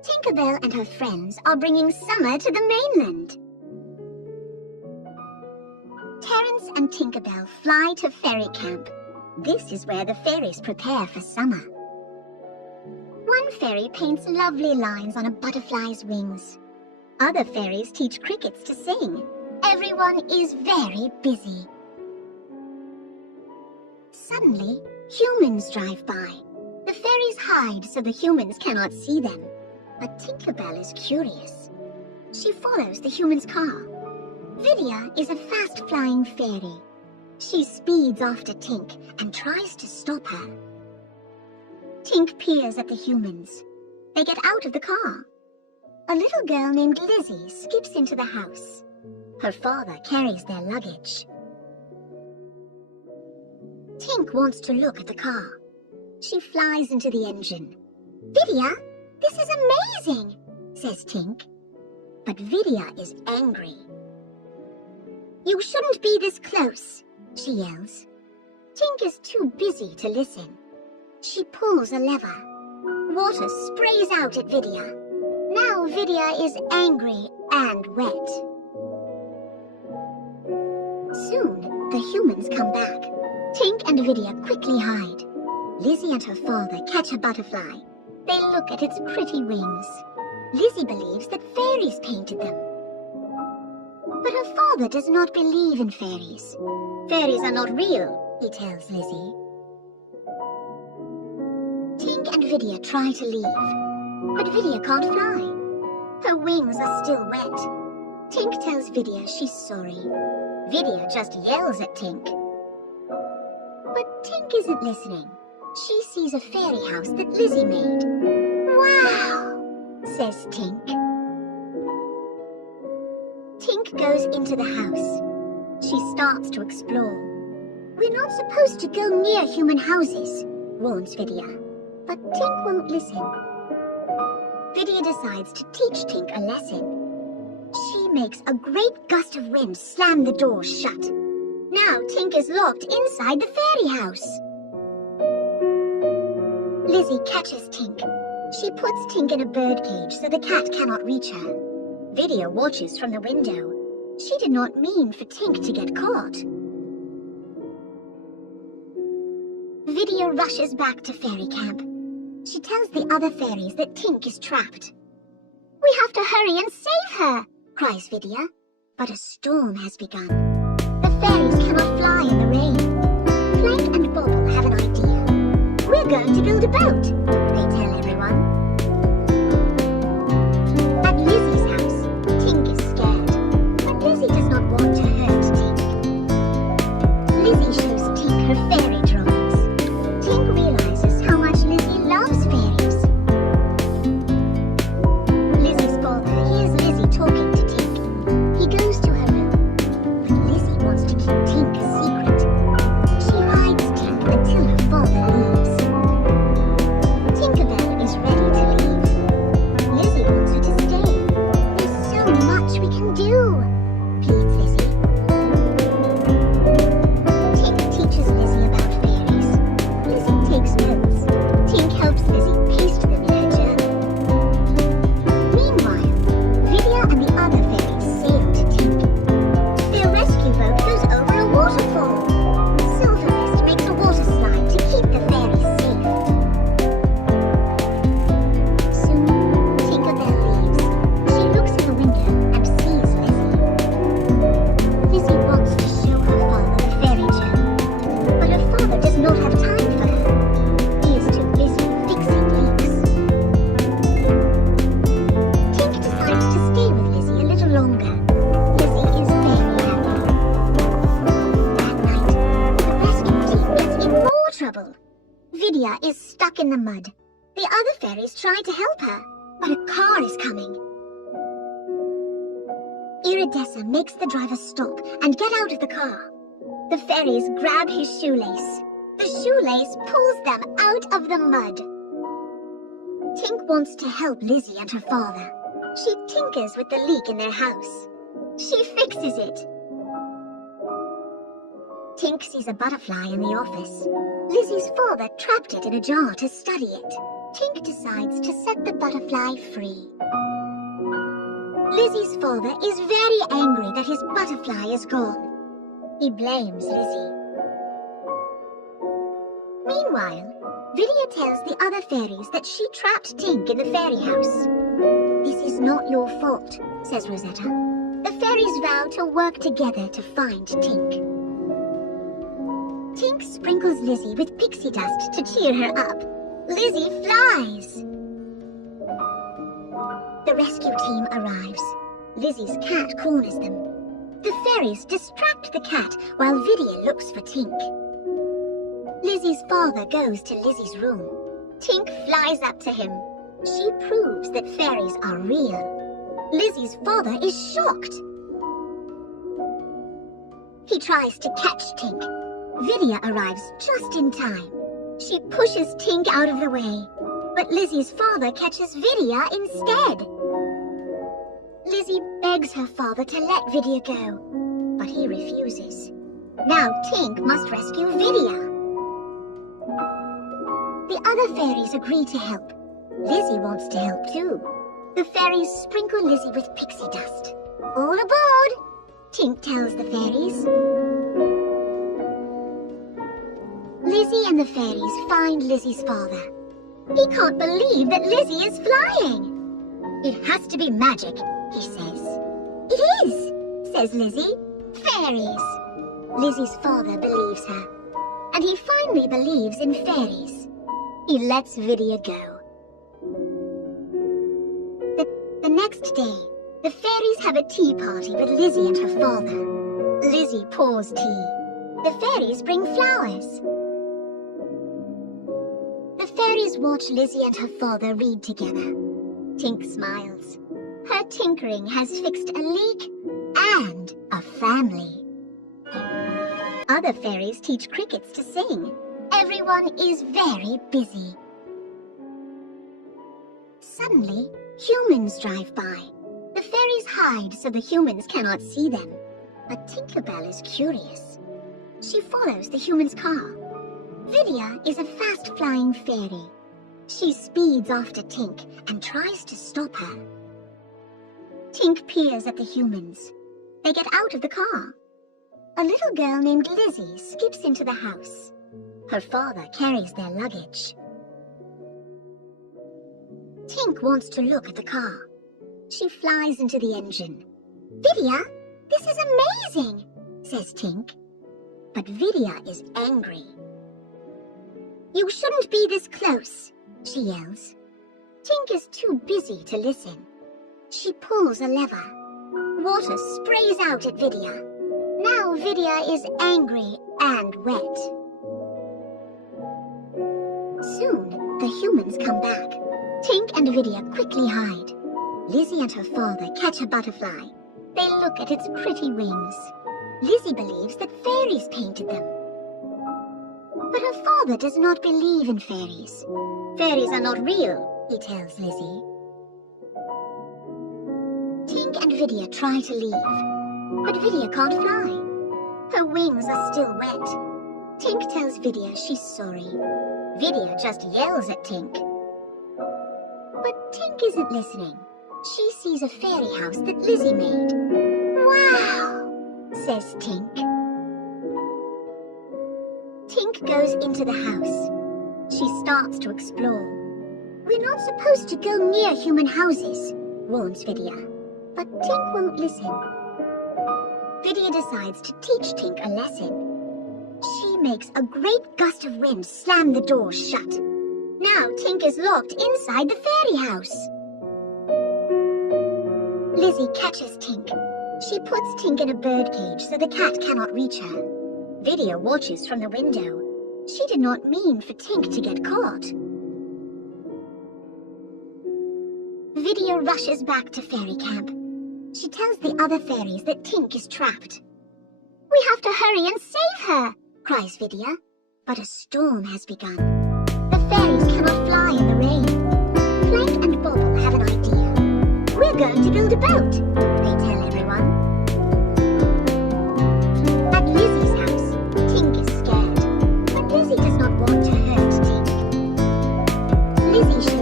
Tinkerbell and her friends are bringing summer to the mainland. Terence and Tinkerbell fly to fairy camp. This is where the fairies prepare for summer. One fairy paints lovely lines on a butterfly's wings. Other fairies teach crickets to sing. Everyone is very busy. Suddenly, humans drive by. The fairies hide so the humans cannot see them. But Tinkerbell is curious. She follows the human's car. Vidya is a fast-flying fairy. She speeds after Tink and tries to stop her. Tink peers at the humans. They get out of the car. A little girl named Lizzie skips into the house. Her father carries their luggage. Tink wants to look at the car. She flies into the engine. Vidya, this is amazing, says Tink. But Vidya is angry. You shouldn't be this close, she yells. Tink is too busy to listen. She pulls a lever. Water sprays out at Vidya. Now Vidya is angry and wet. Soon, the humans come back. Tink and Vidya quickly hide. Lizzie and her father catch a butterfly. They look at its pretty wings. Lizzie believes that fairies painted them. But her father does not believe in fairies. Fairies are not real, he tells Lizzie. Tink and Vidya try to leave, but Vidya can't fly. Her wings are still wet. Tink tells Vidya she's sorry. Vidya just yells at Tink. But Tink isn't listening. She sees a fairy house that Lizzie made. Wow, says Tink. Tink goes into the house. She starts to explore. We're not supposed to go near human houses, warns Vidya. But Tink won't listen. Vidya decides to teach Tink a lesson. She makes a great gust of wind slam the door shut. Now Tink is locked inside the fairy house. Lizzie catches Tink. She puts Tink in a birdcage so the cat cannot reach her. Vidya watches from the window. She did not mean for Tink to get caught. Vidya rushes back to fairy camp. She tells the other fairies that Tink is trapped. We have to hurry and save her, cries Vidya. But a storm has begun. The fairies cannot fly in the rain. Plank and Bobble have an idea. We're going to build a boat, they tell everyone. At Lizzie's house, Tink is scared. But Lizzie does not want to hurt Tink. Lizzie shows Tink her fairy drawings. Tink realizes how much Lizzie loves fairies. Lizzie's father hears Lizzie talking to Tink. He goes to her room, but Lizzie wants to keep Tink a secret. She hides Tink until her father leaves. Tinkerbell is ready to leave. Lizzie wants her to stay. There's so much we can do, pleads Lizzie. Tink teaches Lizzie about fairies. Lizzie takes notes. Tink helps Lizzie paste them in her journal. Meanwhile, Vidya and the other fairies sail to Tink. Their rescue boat goes over a waterfall. Silver Mist makes a water slide to keep the fairies safe. Soon, Tinkerbell leaves. She looks in the window and sees Lizzie. Lizzie wants to show her father the fairy journey, but her father does not have time for her. He is too busy fixing leaks. Tink decides to stay with Lizzie a little longer. Lizzie is very happy. That night, the rescue team gets in more trouble. Vidya is stuck in the mud. The other fairies try to help her, but a car is coming. Iridessa makes the driver stop and get out of the car. The fairies grab his shoelace. The shoelace pulls them out of the mud. Tink wants to help Lizzie and her father. She tinkers with the leak in their house. She fixes it. Tink sees a butterfly in the office. Lizzie's father trapped it in a jar to study it. Tink decides to set the butterfly free. Lizzie's father is very angry that his butterfly is gone. He blames Lizzie. Meanwhile, Vidya tells the other fairies that she trapped Tink in the fairy house. "This is not your fault," says Rosetta. "The fairies vow to work together to find Tink." Tink sprinkles Lizzie with pixie dust to cheer her up. Lizzie flies! The rescue team arrives. Lizzie's cat corners them. The fairies distract the cat while Vidya looks for Tink. Lizzie's father goes to Lizzie's room. Tink flies up to him. She proves that fairies are real. Lizzie's father is shocked. He tries to catch Tink. Vidya arrives just in time. She pushes Tink out of the way, but Lizzie's father catches Vidya instead. Lizzie begs her father to let Vidya go, but he refuses. Now Tink must rescue Vidya. The other fairies agree to help. Lizzie wants to help too. The fairies sprinkle Lizzie with pixie dust. "All aboard!" Tink tells the fairies. Lizzie and the fairies find Lizzie's father. He can't believe that Lizzie is flying. "It has to be magic," he says. "It is," says Lizzie. "Fairies." Lizzie's father believes her, and he finally believes in fairies. He lets Vidya go. The next day, the fairies have a tea party with Lizzie and her father. Lizzie pours tea. The fairies bring flowers. The fairies watch Lizzie and her father read together. Tink smiles. Her tinkering has fixed a leak and a family. Other fairies teach crickets to sing. Everyone is very busy. Suddenly, humans drive by. The fairies hide so the humans cannot see them. But Tinkerbell is curious. She follows the human's car. Vidya is a fast-flying fairy. She speeds after Tink and tries to stop her. Tink peers at the humans. They get out of the car. A little girl named Lizzie skips into the house. Her father carries their luggage. Tink wants to look at the car. She flies into the engine. "Vidya, this is amazing," says Tink. But Vidya is angry. "You shouldn't be this close," she yells. Tink is too busy to listen. She pulls a lever. Water sprays out at Vidya. Now Vidya is angry and wet. Soon, the humans come back. Tink and Vidya quickly hide. Lizzie and her father catch a butterfly. They look at its pretty wings. Lizzie believes that fairies painted them. But her father does not believe in fairies. "Fairies are not real," he tells Lizzie. Tink and Vidya try to leave, but Vidya can't fly. Her wings are still wet. Tink tells Vidya she's sorry. Vidya just yells at Tink. But Tink isn't listening. She sees a fairy house that Lizzie made. "Wow!" says Tink. Tink goes into the house. She starts to explore. "We're not supposed to go near human houses," warns Vidya. But Tink won't listen. Vidya decides to teach Tink a lesson. She makes a great gust of wind slam the door shut. Now Tink is locked inside the fairy house. Lizzie catches Tink. She puts Tink in a birdcage so the cat cannot reach her. Vidya watches from the window. She did not mean for Tink to get caught. Vidya rushes back to fairy camp. She tells the other fairies that Tink is trapped. "We have to hurry and save her," cries Vidya. But a storm has begun. The fairies cannot fly in the rain. Plank and Bobble have an idea. "We're going to build a boat," they tell everyone. At Lizzie's house, Tink is scared. But Lizzie does not want to hurt Tink. Lizzie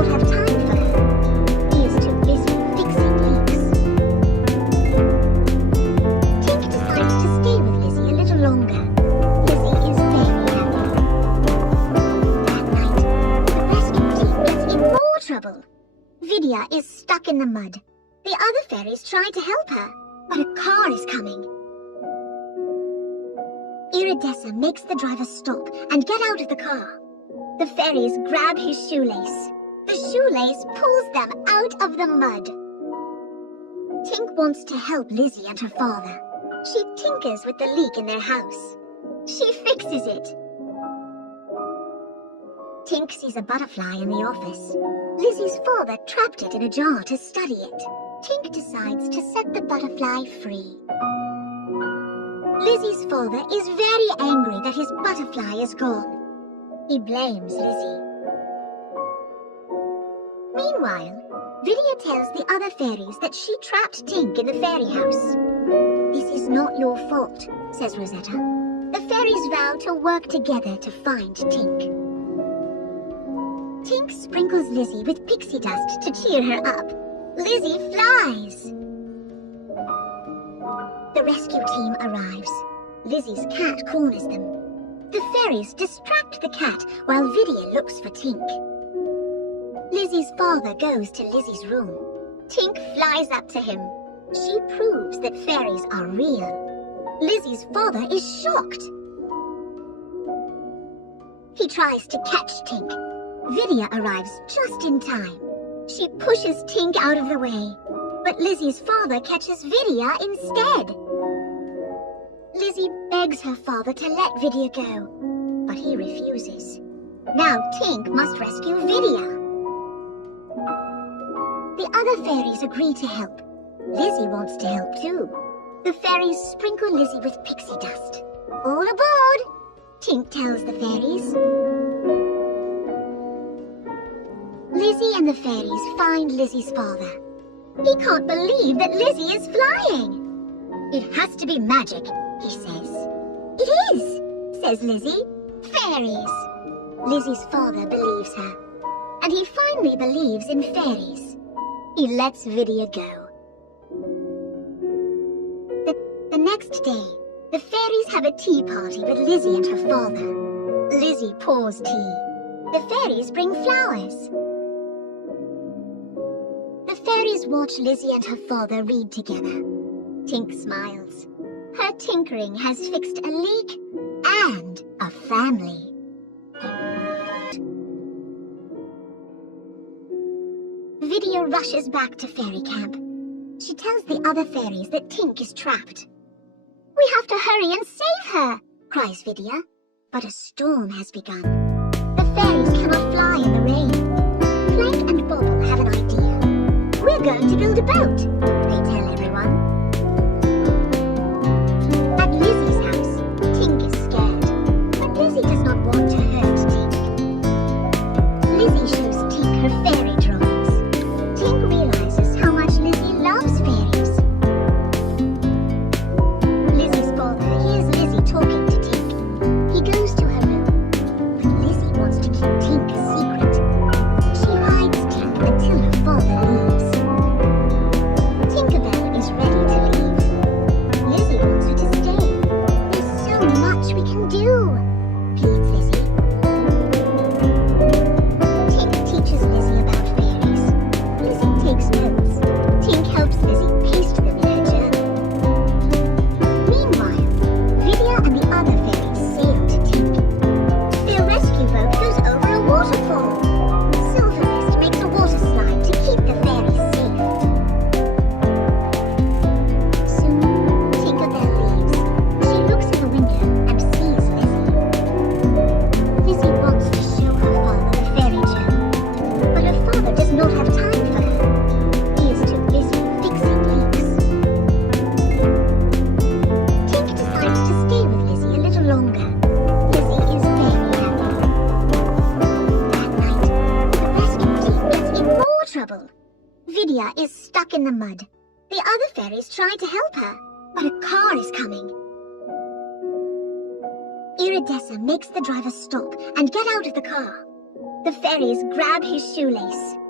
not have time for her. He is too busy fixing leaks. Tink decides to stay with Lizzie a little longer. Lizzie is very happy. That night, the rescue team gets in more trouble. Vidya is stuck in the mud. The other fairies try to help her, but a car is coming. Iridessa makes the driver stop and get out of the car. The fairies grab his shoelace. The shoelace pulls them out of the mud. Tink wants to help Lizzie and her father. She tinkers with the leak in their house. She fixes it. Tink sees a butterfly in the office. Lizzie's father trapped it in a jar to study it. Tink decides to set the butterfly free. Lizzie's father is very angry that his butterfly is gone. He blames Lizzie. Meanwhile, Vidya tells the other fairies that she trapped Tink in the fairy house. "This is not your fault," says Rosetta. The fairies vow to work together to find Tink. Tink sprinkles Lizzie with pixie dust to cheer her up. Lizzie flies! The rescue team arrives. Lizzie's cat corners them. The fairies distract the cat while Vidya looks for Tink. Lizzie's father goes to Lizzie's room. Tink flies up to him. She proves that fairies are real. Lizzie's father is shocked. He tries to catch Tink. Vidya arrives just in time. She pushes Tink out of the way, but Lizzie's father catches Vidya instead. Lizzie begs her father to let Vidya go, but he refuses. Now Tink must rescue Vidya. The other fairies agree to help. Lizzie wants to help too. The fairies sprinkle Lizzie with pixie dust. "All aboard!" Tink tells the fairies. Lizzie and the fairies find Lizzie's father. He can't believe that Lizzie is flying. "It has to be magic," he says. "It is," says Lizzie. "Fairies." Lizzie's father believes her, and he finally believes in fairies. He lets Vidya go. The next day, the fairies have a tea party with Lizzie and her father. Lizzie pours tea. The fairies bring flowers. The fairies watch Lizzie and her father read together. Tink smiles. Her tinkering has fixed a leak and a family. Vidya rushes back to fairy camp. She tells the other fairies that Tink is trapped. "We have to hurry and save her," cries Vidya. But a storm has begun. The fairies cannot fly in the rain. Plank and Bobble have an idea. "We're going to build a boat," they tell everyone. At Lizzie's house, Tink is scared, but Lizzie does not want to hurt Tink. Lizzie shows Tink her fairy drawings. Tink realizes how much Lizzie loves fairies. Lizzie's father hears Lizzie talking to Tink. He goes to her room, but Lizzie wants to keep Tink a secret. She hides Tink until her father leaves. Tinkerbell is ready to leave. Lizzie wants her to stay. "There's so much we can do," pleads Lizzie. Tink teaches Lizzie about fairies. Lizzie takes notes. Tink helps Lizzie paste them in her journal. Meanwhile, Vidya and the other fairies sail to Tink. Their rescue boat goes over a waterfall. Silver Mist makes a water slide to keep the fairies safe. Soon, Tinkerbell leaves. She looks in the window and sees Lizzie. Lizzie wants to show her father the fairy journal, but her father does not have time for her. He is too busy fixing leaks. Tink decides to stay with Lizzie a little longer. Lizzie is very happy. That night, the rescue team gets in more trouble. Vidya is stuck in the mud. The other fairies try to help her, but a car is coming. Iridessa makes the driver stop and get out of the car. The fairies grab his shoelace.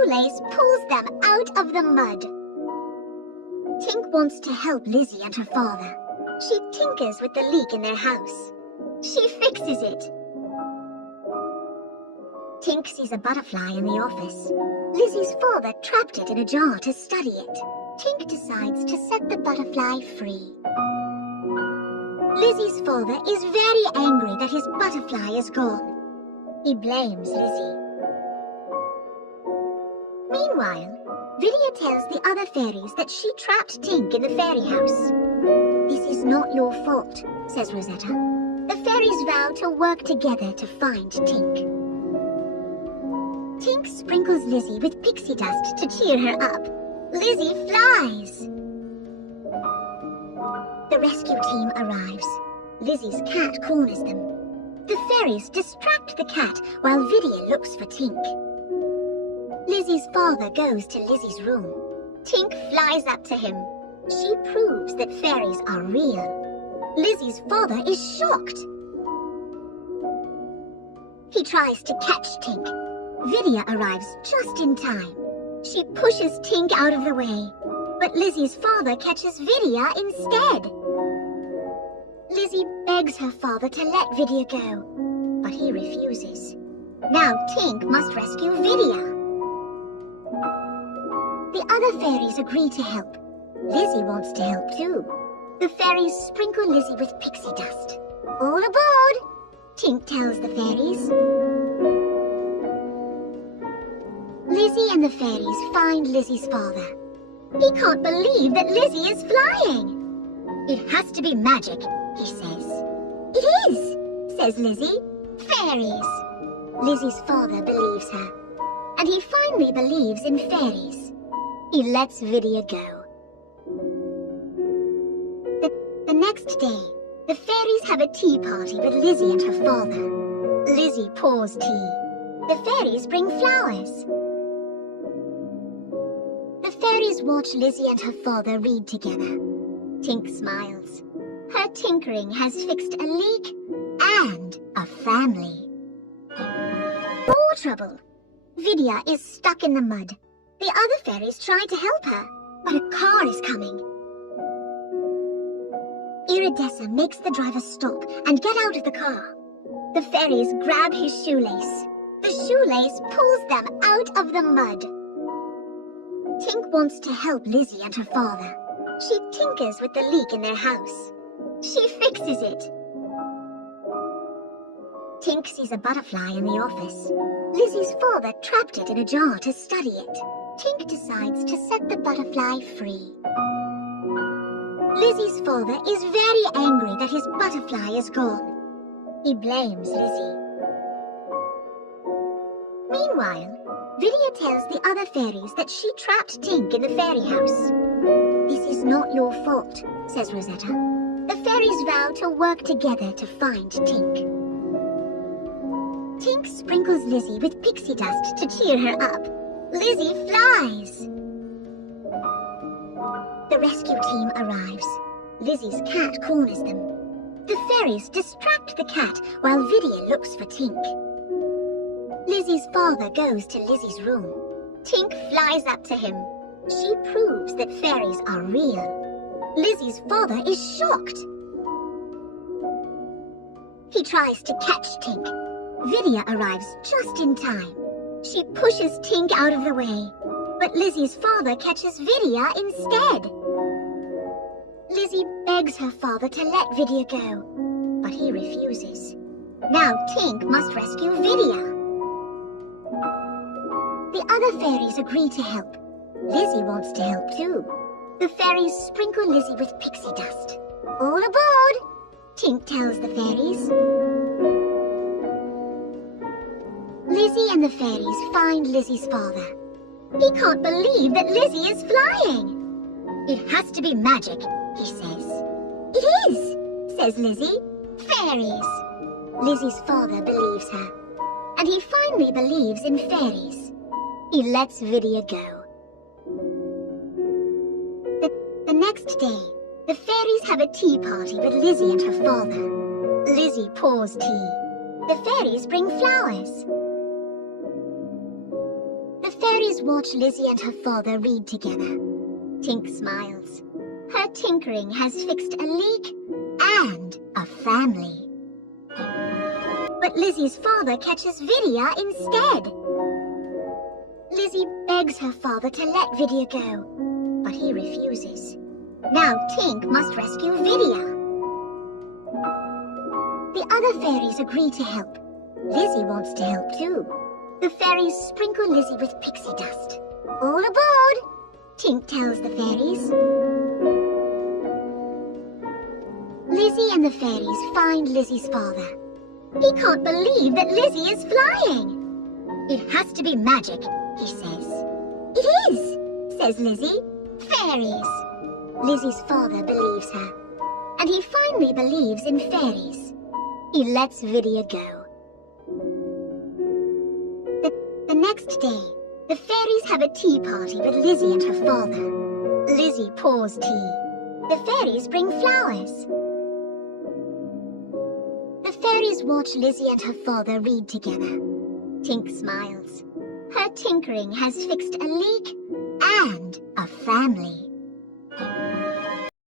shoelace pulls them out of the mud. Tink wants to help Lizzie and her father. She tinkers with the leak in their house. She fixes it. Tink sees a butterfly in the office. Lizzie's father trapped it in a jar to study it. Tink decides to set the butterfly free. Lizzie's father is very angry that his butterfly is gone. He blames Lizzie. Meanwhile, Vidya tells the other fairies that she trapped Tink in the fairy house. "This is not your fault," says Rosetta. The fairies vow to work together to find Tink. Tink sprinkles Lizzie with pixie dust to cheer her up. Lizzie flies! The rescue team arrives. Lizzie's cat corners them. The fairies distract the cat while Vidya looks for Tink. Lizzie's father goes to Lizzie's room. Tink flies up to him. She proves that fairies are real. Lizzie's father is shocked. He tries to catch Tink. Vidya arrives just in time. She pushes Tink out of the way, but Lizzie's father catches Vidya instead. Lizzie begs her father to let Vidya go, but he refuses. Now Tink must rescue Vidya. The other fairies agree to help. Lizzie wants to help too. The fairies sprinkle Lizzie with pixie dust. "All aboard!" Tink tells the fairies. Lizzie and the fairies find Lizzie's father. He can't believe that Lizzie is flying. "It has to be magic," he says. "It is," says Lizzie. "Fairies." Lizzie's father believes her, and he finally believes in fairies. He lets Vidya go. The next day, the fairies have a tea party with Lizzie and her father. Lizzie pours tea. The fairies bring flowers. The fairies watch Lizzie and her father read together. Tink smiles. Her tinkering has fixed a leak and a family. More trouble. Vidya is stuck in the mud. The other fairies try to help her, but a car is coming. Iridessa makes the driver stop and get out of the car. The fairies grab his shoelace. The shoelace pulls them out of the mud. Tink wants to help Lizzie and her father. She tinkers with the leak in their house. She fixes it. Tink sees a butterfly in the office. Lizzie's father trapped it in a jar to study it. Tink decides to set the butterfly free. Lizzie's father is very angry that his butterfly is gone. He blames Lizzie. Meanwhile, Vidya tells the other fairies that she trapped Tink in the fairy house. "This is not your fault," says Rosetta. The fairies vow to work together to find Tink. Tink sprinkles Lizzie with pixie dust to cheer her up. Lizzie flies! The rescue team arrives. Lizzie's cat corners them. The fairies distract the cat while Vidya looks for Tink. Lizzie's father goes to Lizzie's room. Tink flies up to him. She proves that fairies are real. Lizzie's father is shocked. He tries to catch Tink. Vidya arrives just in time. She pushes Tink out of the way, but Lizzie's father catches Vidya instead. Lizzie begs her father to let Vidya go, but he refuses. Now Tink must rescue Vidya. The other fairies agree to help. Lizzie wants to help too. The fairies sprinkle Lizzie with pixie dust. "All aboard!" Tink tells the fairies. Lizzie and the fairies find Lizzie's father. He can't believe that Lizzie is flying. "It has to be magic," he says. "It is," says Lizzie. "Fairies." Lizzie's father believes her, and he finally believes in fairies. He lets Vidya go. The next day, the fairies have a tea party with Lizzie and her father. Lizzie pours tea. The fairies bring flowers. The The fairies watch Lizzie and her father read together. Tink smiles. Her tinkering has fixed a leak and a family. But Lizzie's father catches Vidya instead. Lizzie begs her father to let Vidya go, but he refuses. Now Tink must rescue Vidya. The other fairies agree to help. Lizzie wants to help too. The fairies sprinkle Lizzie with pixie dust. All aboard! Tink tells the fairies. Lizzie and the fairies find Lizzie's father. He can't believe that Lizzie is flying. It has to be magic, he says. It is, says Lizzie. Fairies. Lizzie's father believes her. And he finally believes in fairies. He lets Vidya go. The next day, the fairies have a tea party with Lizzie and her father. Lizzie pours tea. The fairies bring flowers. The fairies watch Lizzie and her father read together. Tink smiles. Her tinkering has fixed a leak and a family.